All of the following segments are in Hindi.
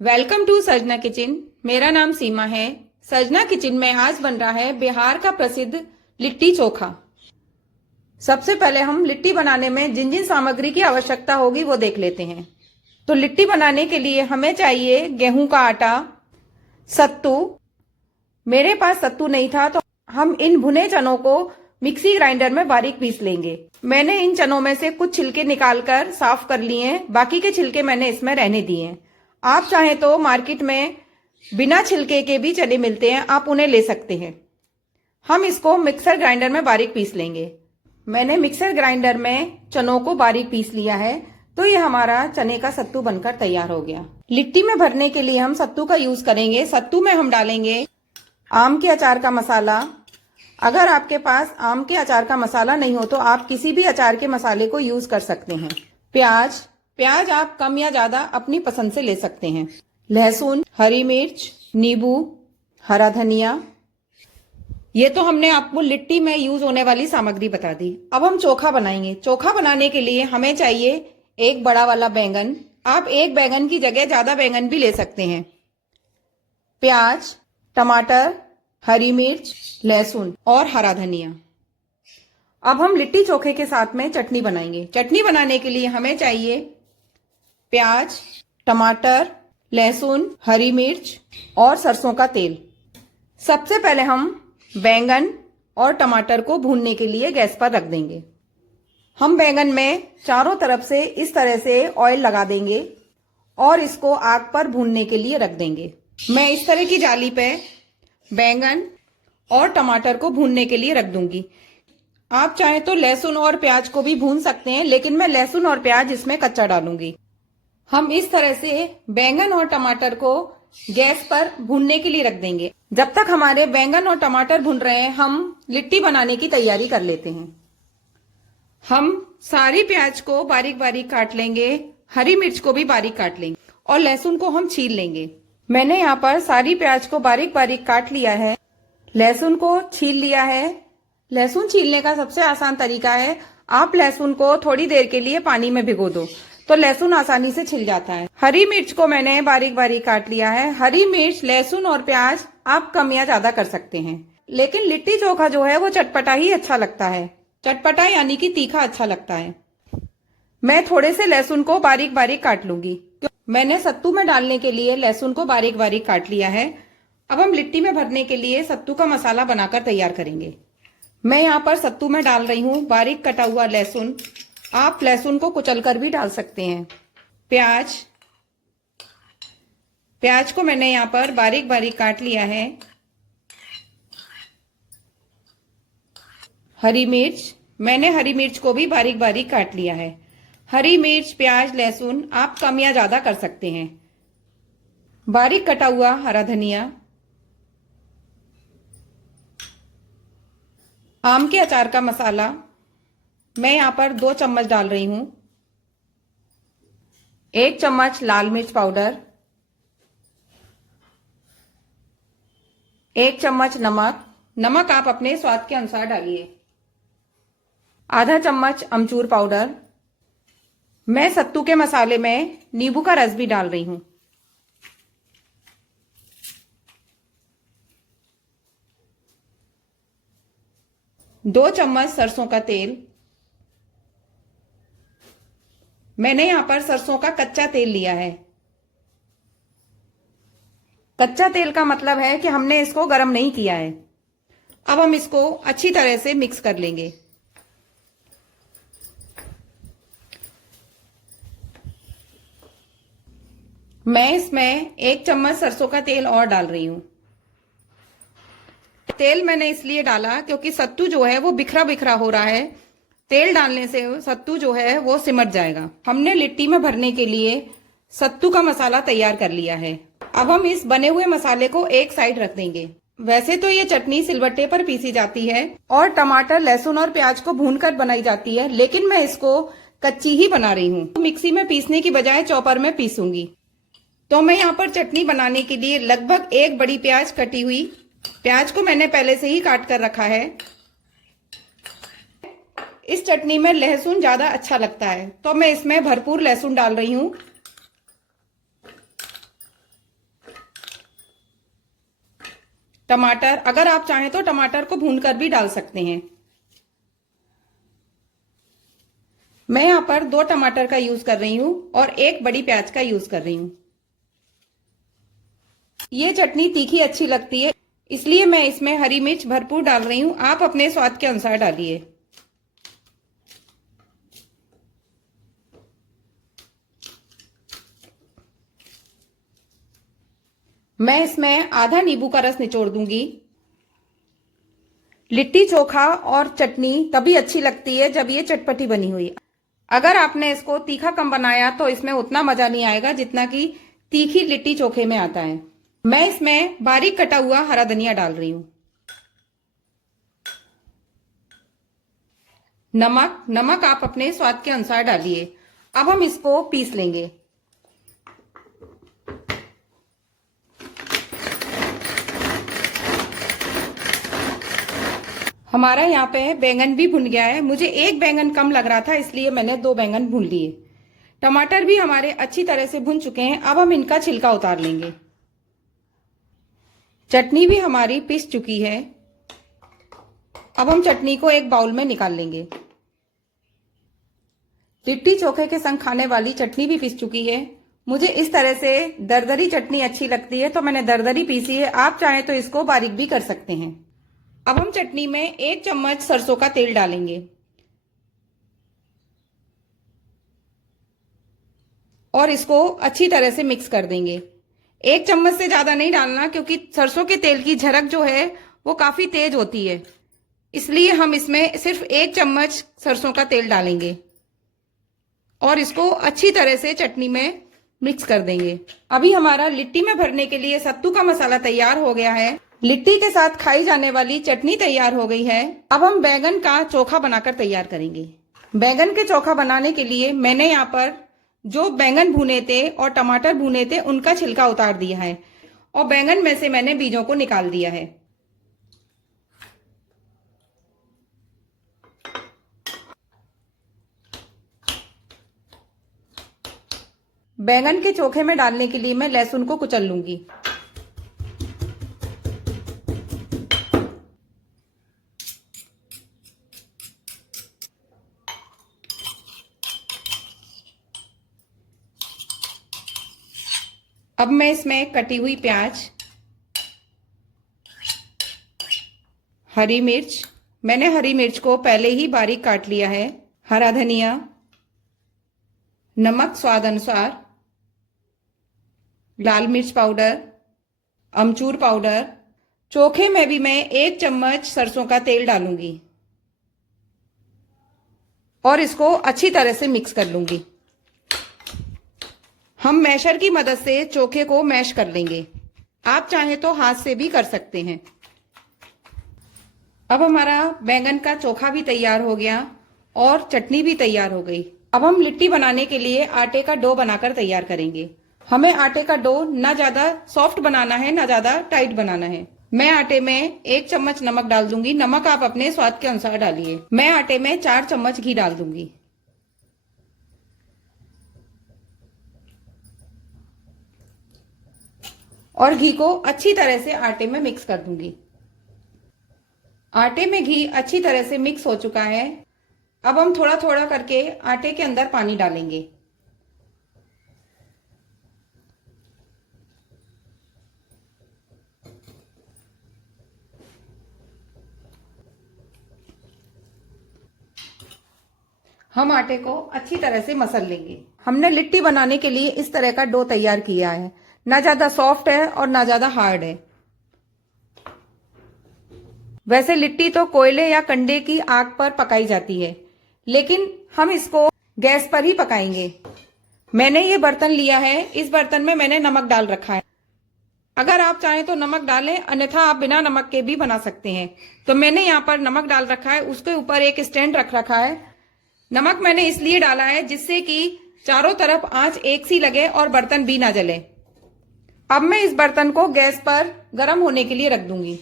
वेलकम टू सजना किचन। मेरा नाम सीमा है। सजना किचन में आज बन रहा है बिहार का प्रसिद्ध लिट्टी चोखा। सबसे पहले हम लिट्टी बनाने में जिन जिन सामग्री की आवश्यकता होगी वो देख लेते हैं। तो लिट्टी बनाने के लिए हमें चाहिए गेहूं का आटा, सत्तू। मेरे पास सत्तू नहीं था तो हम इन भुने चनों को मिक्सी ग्राइंडर में बारीक पीस लेंगे। मैंने इन चनों में से कुछ छिलके निकालकर साफ कर लिए हैं, बाकी के छिलके मैंने इसमें रहने दिए हैं। आप चाहें तो मार्केट में बिना छिलके के भी चने मिलते हैं, आप उन्हें ले सकते हैं। हम इसको मिक्सर ग्राइंडर में बारीक पीस लेंगे। मैंने मिक्सर ग्राइंडर में चनों को बारीक पीस लिया है, तो ये हमारा चने का सत्तू बनकर तैयार हो गया। लिट्टी में भरने के लिए हम सत्तू का यूज करेंगे। सत्तू में हम डालेंगे आम के अचार का मसाला। अगर आपके पास आम के अचार का मसाला नहीं हो तो आप किसी भी अचार के मसाले को यूज कर सकते हैं। प्याज आप कम या ज्यादा अपनी पसंद से ले सकते हैं। लहसुन, हरी मिर्च, नींबू, हरा धनिया। ये तो हमने आपको लिट्टी में यूज होने वाली सामग्री बता दी। अब हम चोखा बनाएंगे। चोखा बनाने के लिए हमें चाहिए एक बड़ा वाला बैंगन। आप एक बैंगन की जगह ज्यादा बैंगन भी ले सकते हैं। प्याज, टमाटर, हरी मिर्च, लहसुन और हरा धनिया। अब हम लिट्टी चोखे के साथ में चटनी बनाएंगे। चटनी बनाने के लिए हमें चाहिए प्याज, टमाटर, लहसुन, हरी मिर्च और सरसों का तेल। सबसे पहले हम बैंगन और टमाटर को भूनने के लिए गैस पर रख देंगे। हम बैंगन में चारों तरफ से इस तरह से ऑयल लगा देंगे और इसको आग पर भूनने के लिए रख देंगे। मैं इस तरह की जाली पे बैंगन और टमाटर को भूनने के लिए रख दूंगी। आप चाहें तो लहसुन और प्याज को भी भून सकते हैं, लेकिन मैं लहसुन और प्याज इसमें कच्चा डालूंगी। हम इस तरह से बैंगन और टमाटर को गैस पर भूनने के लिए रख देंगे। जब तक हमारे बैंगन और टमाटर भून रहे हैं, हम लिट्टी बनाने की तैयारी कर लेते हैं। हम सारी प्याज को बारीक बारीक काट लेंगे, हरी मिर्च को भी बारीक काट लेंगे और लहसुन को हम छील लेंगे। मैंने यहाँ पर सारी प्याज को बारीक बारीक काट लिया है, लहसुन को छील लिया है। लहसुन छीलने का सबसे आसान तरीका है, आप लहसुन को थोड़ी देर के लिए पानी में भिगो दो तो लहसुन आसानी से छिल जाता है। हरी मिर्च को मैंने बारीक बारीक काट लिया है। हरी मिर्च, लहसुन और प्याज आप कम या ज्यादा कर सकते हैं, लेकिन लिट्टी चोखा जो है वो चटपटा ही अच्छा लगता है। चटपटा यानी कि तीखा अच्छा लगता है। मैं थोड़े से लहसुन को बारीक बारीक काट लूंगी। मैंने सत्तू में डालने के लिए लहसुन को बारीक बारीक काट लिया है। अब हम लिट्टी में भरने के लिए सत्तू का मसाला बनाकर तैयार करेंगे। मैं यहाँ पर सत्तू में डाल रही हूँ बारीक कटा हुआ लहसुन। आप लहसुन को कुचलकर भी डाल सकते हैं। प्याज को मैंने यहाँ पर बारीक बारीक काट लिया है। हरी मिर्च, मैंने हरी मिर्च को भी बारीक बारीक काट लिया है। हरी मिर्च, प्याज, लहसुन आप कम या ज्यादा कर सकते हैं। बारीक कटा हुआ हरा धनिया। आम के अचार का मसाला मैं यहाँ पर 2 चम्मच डाल रही हूं। 1 चम्मच लाल मिर्च पाउडर, 1 चम्मच नमक। नमक आप अपने स्वाद के अनुसार डालिए। आधा चम्मच अमचूर पाउडर। मैं सत्तू के मसाले में नींबू का रस भी डाल रही हूं। दो चम्मच सरसों का तेल। मैंने यहां पर सरसों का कच्चा तेल लिया है। कच्चा तेल का मतलब है कि हमने इसको गर्म नहीं किया है। अब हम इसको अच्छी तरह से मिक्स कर लेंगे। मैं इसमें 1 चम्मच सरसों का तेल और डाल रही हूं। तेल मैंने इसलिए डाला क्योंकि सत्तू जो है वो बिखरा बिखरा हो रहा है। तेल डालने से सत्तू जो है वो सिमट जाएगा। हमने लिट्टी में भरने के लिए सत्तू का मसाला तैयार कर लिया है। अब हम इस बने हुए मसाले को एक साइड रख देंगे। वैसे तो ये चटनी सिलबट्टे पर पीसी जाती है और टमाटर, लहसुन और प्याज को भूनकर बनाई जाती है, लेकिन मैं इसको कच्ची ही बना रही हूँ। मिक्सी में पीसने की बजाय चॉपर में पीसूंगी। तो मैं यहाँ पर चटनी बनाने के लिए लगभग 1 बड़ी प्याज कटी हुई, प्याज को मैंने पहले से ही काट कर रखा है। इस चटनी में लहसुन ज्यादा अच्छा लगता है तो मैं इसमें भरपूर लहसुन डाल रही हूं। टमाटर, अगर आप चाहें तो टमाटर को भूनकर भी डाल सकते हैं। मैं यहाँ पर 2 टमाटर का यूज कर रही हूँ और 1 बड़ी प्याज का यूज कर रही हूँ। ये चटनी तीखी अच्छी लगती है, इसलिए मैं इसमें हरी मिर्च भरपूर डाल रही हूँ। आप अपने स्वाद के अनुसार डालिए। मैं इसमें आधा नींबू का रस निचोड़ दूंगी। लिट्टी चोखा और चटनी तभी अच्छी लगती है जब ये चटपटी बनी हुई। अगर आपने इसको तीखा कम बनाया तो इसमें उतना मजा नहीं आएगा जितना कि तीखी लिट्टी चोखे में आता है। मैं इसमें बारीक कटा हुआ हरा धनिया डाल रही हूं। नमक आप अपने स्वाद के अनुसार डालिए। अब हम इसको पीस लेंगे। हमारा यहाँ पे बैंगन भी भुन गया है। मुझे 1 बैंगन कम लग रहा था, इसलिए मैंने 2 बैंगन भून लिए। टमाटर भी हमारे अच्छी तरह से भुन चुके हैं। अब हम इनका छिलका उतार लेंगे। चटनी भी हमारी पिस चुकी है। अब हम चटनी को एक बाउल में निकाल लेंगे। लिट्टी चोखे के संग खाने वाली चटनी भी पिस चुकी है। मुझे इस तरह से दरदरी चटनी अच्छी लगती है तो मैंने दरदरी पीसी है। आप चाहें तो इसको बारीक भी कर सकते हैं। अब हम चटनी में 1 चम्मच सरसों का तेल डालेंगे और इसको अच्छी तरह से मिक्स कर देंगे। 1 चम्मच से ज्यादा नहीं डालना, क्योंकि सरसों के तेल की झरक जो है वो काफी तेज होती है, इसलिए हम इसमें सिर्फ 1 चम्मच सरसों का तेल डालेंगे और इसको अच्छी तरह से चटनी में मिक्स कर देंगे। अभी हमारा लिट्टी में भरने के लिए सत्तू का मसाला तैयार हो गया है। लिट्टी के साथ खाई जाने वाली चटनी तैयार हो गई है। अब हम बैंगन का चोखा बनाकर तैयार करेंगे। बैंगन के चोखा बनाने के लिए मैंने यहाँ पर जो बैंगन भुने थे और टमाटर भुने थे उनका छिलका उतार दिया है और बैंगन में से मैंने बीजों को निकाल दिया है। बैंगन के चोखे में डालने के लिए मैं लहसुन को कुचल लूंगी। अब मैं इसमें कटी हुई प्याज, हरी मिर्च, मैंने हरी मिर्च को पहले ही बारीक काट लिया है, हरा धनिया, नमक स्वाद अनुसार, लाल मिर्च पाउडर, अमचूर पाउडर। चोखे में भी मैं 1 चम्मच सरसों का तेल डालूंगी और इसको अच्छी तरह से मिक्स कर लूंगी। हम मैशर की मदद से चोखे को मैश कर लेंगे। आप चाहें तो हाथ से भी कर सकते हैं। अब हमारा बैंगन का चोखा भी तैयार हो गया और चटनी भी तैयार हो गई। अब हम लिट्टी बनाने के लिए आटे का डो बनाकर तैयार करेंगे। हमें आटे का डो ना ज्यादा सॉफ्ट बनाना है ना ज्यादा टाइट बनाना है। मैं आटे में 1 चम्मच नमक डाल दूंगी। नमक आप अपने स्वाद के अनुसार डालिए। मैं आटे में 4 चम्मच घी डाल दूंगी और घी को अच्छी तरह से आटे में मिक्स कर दूंगी। आटे में घी अच्छी तरह से मिक्स हो चुका है। अब हम थोड़ा थोड़ा करके आटे के अंदर पानी डालेंगे। हम आटे को अच्छी तरह से मसल लेंगे। हमने लिट्टी बनाने के लिए इस तरह का डो तैयार किया है। ना ज्यादा सॉफ्ट है और ना ज्यादा हार्ड है। वैसे लिट्टी तो कोयले या कंडे की आग पर पकाई जाती है, लेकिन हम इसको गैस पर ही पकाएंगे। मैंने ये बर्तन लिया है। इस बर्तन में मैंने नमक डाल रखा है। अगर आप चाहें तो नमक डालें, अन्यथा आप बिना नमक के भी बना सकते हैं। तो मैंने यहाँ पर नमक डाल रखा है। उसके ऊपर एक स्टैंड रख रखा है। नमक मैंने इसलिए डाला है जिससे कि चारों तरफ आंच एक सी लगे और बर्तन भी ना जले। अब मैं इस बर्तन को गैस पर गर्म होने के लिए रख दूंगी।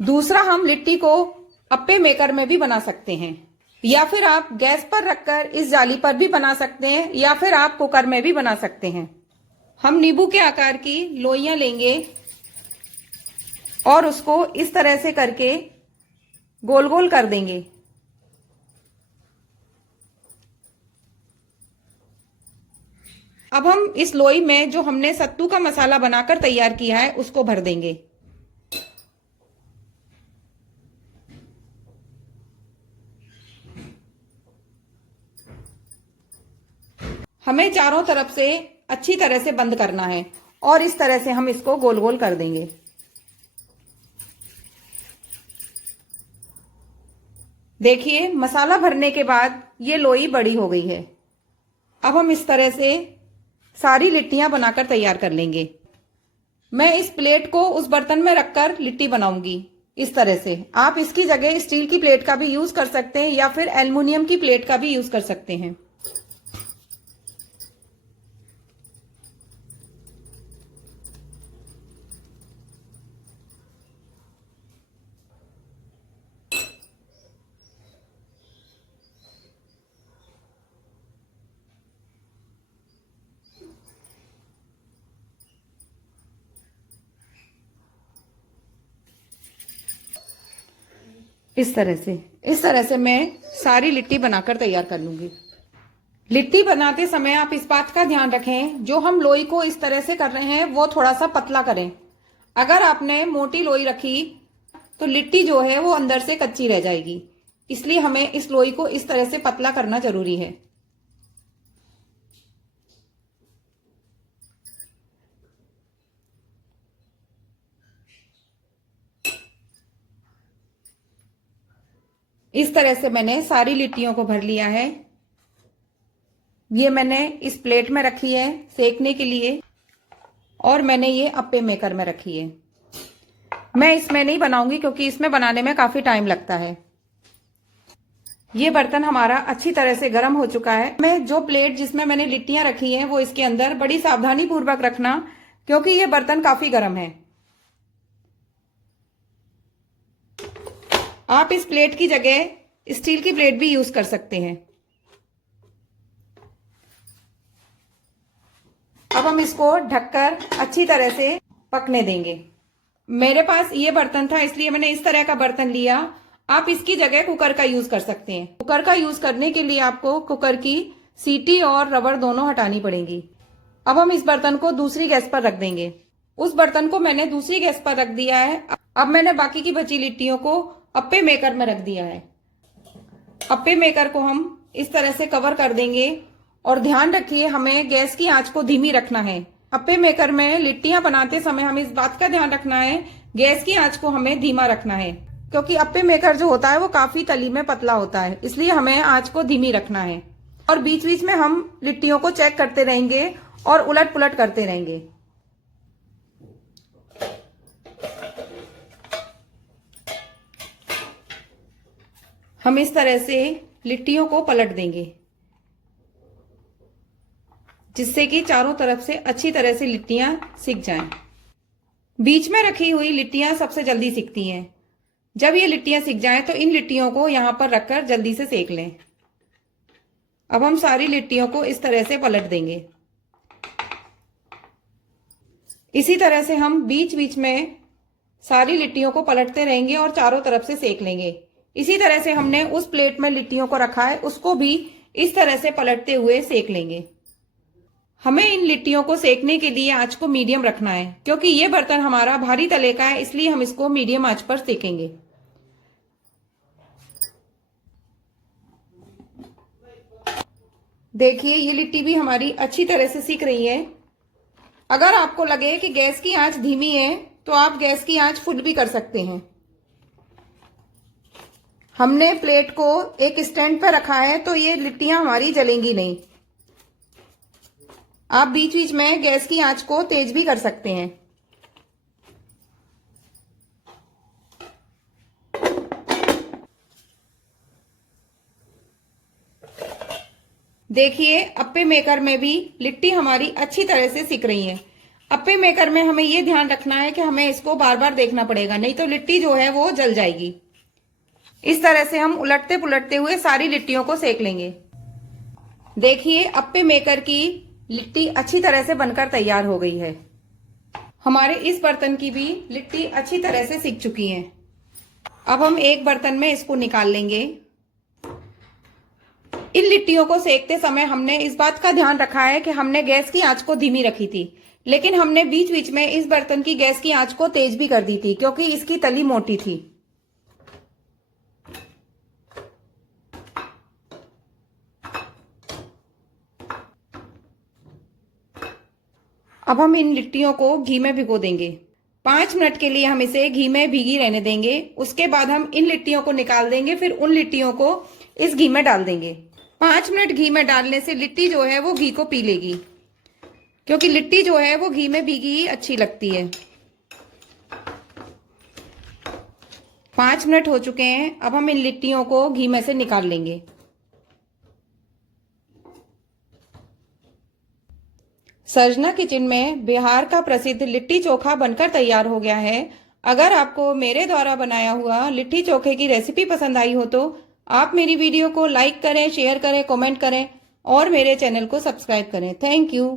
दूसरा, हम लिट्टी को अप्पे मेकर में भी बना सकते हैं, या फिर आप गैस पर रखकर इस जाली पर भी बना सकते हैं, या फिर आप कुकर में भी बना सकते हैं। हम नींबू के आकार की लोइयां लेंगे और उसको इस तरह से करके गोल गोल कर देंगे। अब हम इस लोई में जो हमने सत्तू का मसाला बनाकर तैयार किया है उसको भर देंगे। हमें चारों तरफ से अच्छी तरह से बंद करना है और इस तरह से हम इसको गोल गोल कर देंगे। देखिए, मसाला भरने के बाद ये लोई बड़ी हो गई है। अब हम इस तरह से सारी लिट्टियां बनाकर तैयार कर लेंगे। मैं इस प्लेट को उस बर्तन में रखकर लिट्टी बनाऊंगी। इस तरह से आप इसकी जगह स्टील की प्लेट का भी यूज कर सकते हैं या फिर एल्युमिनियम की प्लेट का भी यूज कर सकते हैं। इस तरह से मैं सारी लिट्टी बनाकर तैयार कर लूंगी। लिट्टी बनाते समय आप इस बात का ध्यान रखें, जो हम लोई को इस तरह से कर रहे हैं वो थोड़ा सा पतला करें। अगर आपने मोटी लोई रखी तो लिट्टी जो है वो अंदर से कच्ची रह जाएगी, इसलिए हमें इस लोई को इस तरह से पतला करना जरूरी है। इस तरह से मैंने सारी लिट्टियों को भर लिया है। ये मैंने इस प्लेट में रखी है सेकने के लिए और मैंने ये अप्पे मेकर में रखी है। मैं इसमें नहीं बनाऊंगी क्योंकि इसमें बनाने में काफी टाइम लगता है। ये बर्तन हमारा अच्छी तरह से गर्म हो चुका है। मैं जो प्लेट जिसमें मैंने लिट्टियां रखी हैं वो इसके अंदर बड़ी सावधानी पूर्वक रखना, क्योंकि ये बर्तन काफी गर्म है। आप इस प्लेट की जगह स्टील की प्लेट भी यूज कर सकते हैं। अब हम इसको ढककर अच्छी तरह से पकने देंगे। मेरे पास ये बर्तन था इसलिए मैंने इस तरह का बर्तन लिया। आप इसकी जगह कुकर का यूज कर सकते हैं। कुकर का यूज करने के लिए आपको कुकर की सीटी और रबर दोनों हटानी पड़ेंगी। अब हम इस बर्तन को दूसरी गैस पर रख देंगे। उस बर्तन को मैंने दूसरी गैस पर रख दिया है। अब मैंने बाकी की बची लिट्टियों को अप्पे मेकर में रख दिया है। अप्पे मेकर को हम इस तरह से कवर कर देंगे और ध्यान रखिए हमें गैस की आंच को धीमी रखना है। अप्पे मेकर में लिट्टियां बनाते समय हमें इस बात का ध्यान रखना है, गैस की आंच को हमें धीमा रखना है, क्योंकि अप्पे मेकर जो होता है वो काफी तली में पतला होता है, इसलिए हमें आंच को धीमी रखना है। और बीच बीच में हम लिट्टियों को चेक करते रहेंगे और उलट पुलट करते रहेंगे। हम इस तरह से लिट्टियों को पलट देंगे, जिससे कि चारों तरफ से अच्छी तरह से लिट्टियां सिक जाएं। बीच में रखी हुई लिट्टियां सबसे जल्दी सिकती हैं। जब ये लिट्टियां सिक जाएं तो इन लिट्टियों को यहां पर रखकर जल्दी से सेक लें। अब हम सारी लिट्टियों को इस तरह से पलट देंगे। इसी तरह से हम बीच बीच में सारी लिट्टियों को पलटते रहेंगे और चारों तरफ से सेक लेंगे। इसी तरह से हमने उस प्लेट में लिट्टियों को रखा है, उसको भी इस तरह से पलटते हुए सेक लेंगे। हमें इन लिट्टियों को सेकने के लिए आंच को मीडियम रखना है, क्योंकि ये बर्तन हमारा भारी तले का है, इसलिए हम इसको मीडियम आंच पर सेकेंगे। देखिए, ये लिट्टी भी हमारी अच्छी तरह से सिक रही है। अगर आपको लगे कि गैस की आंच धीमी है तो आप गैस की आंच फुल भी कर सकते हैं। हमने प्लेट को एक स्टैंड पर रखा है तो ये लिट्टियां हमारी जलेंगी नहीं। आप बीच बीच में गैस की आंच को तेज भी कर सकते हैं। देखिए, अप्पे मेकर में भी लिट्टी हमारी अच्छी तरह से सिक रही है। अप्पे मेकर में हमें यह ध्यान रखना है कि हमें इसको बार बार देखना पड़ेगा, नहीं तो लिट्टी जो है वो जल जाएगी। इस तरह से हम उलटते पुलटते हुए सारी लिट्टियों को सेक लेंगे। देखिए, अप्पे मेकर की लिट्टी अच्छी तरह से बनकर तैयार हो गई है। हमारे इस बर्तन की भी लिट्टी अच्छी तरह से सिक चुकी है। अब हम एक बर्तन में इसको निकाल लेंगे। इन लिट्टियों को सेकते समय हमने इस बात का ध्यान रखा है कि हमने गैस की आंच को धीमी रखी थी, लेकिन हमने बीच बीच में इस बर्तन की गैस की आंच को तेज भी कर दी थी क्योंकि इसकी तली मोटी थी। अब हम इन लिट्टियों को घी में भिगो देंगे। 5 मिनट के लिए हम इसे घी में भीगी रहने देंगे। उसके बाद हम इन लिट्टियों को निकाल देंगे, फिर उन लिट्टियों को इस घी में डाल देंगे। 5 मिनट घी में डालने से लिट्टी जो है वो घी को पी लेगी, क्योंकि लिट्टी जो है वो घी में भीगी ही अच्छी लगती है। 5 मिनट हो चुके हैं। अब हम इन लिट्टियों को घी में से निकाल लेंगे। सर्जना किचन में बिहार का प्रसिद्ध लिट्टी चोखा बनकर तैयार हो गया है। अगर आपको मेरे द्वारा बनाया हुआ लिट्टी चोखे की रेसिपी पसंद आई हो तो आप मेरी वीडियो को लाइक करें, शेयर करें, कमेंट करें और मेरे चैनल को सब्सक्राइब करें। Thank you.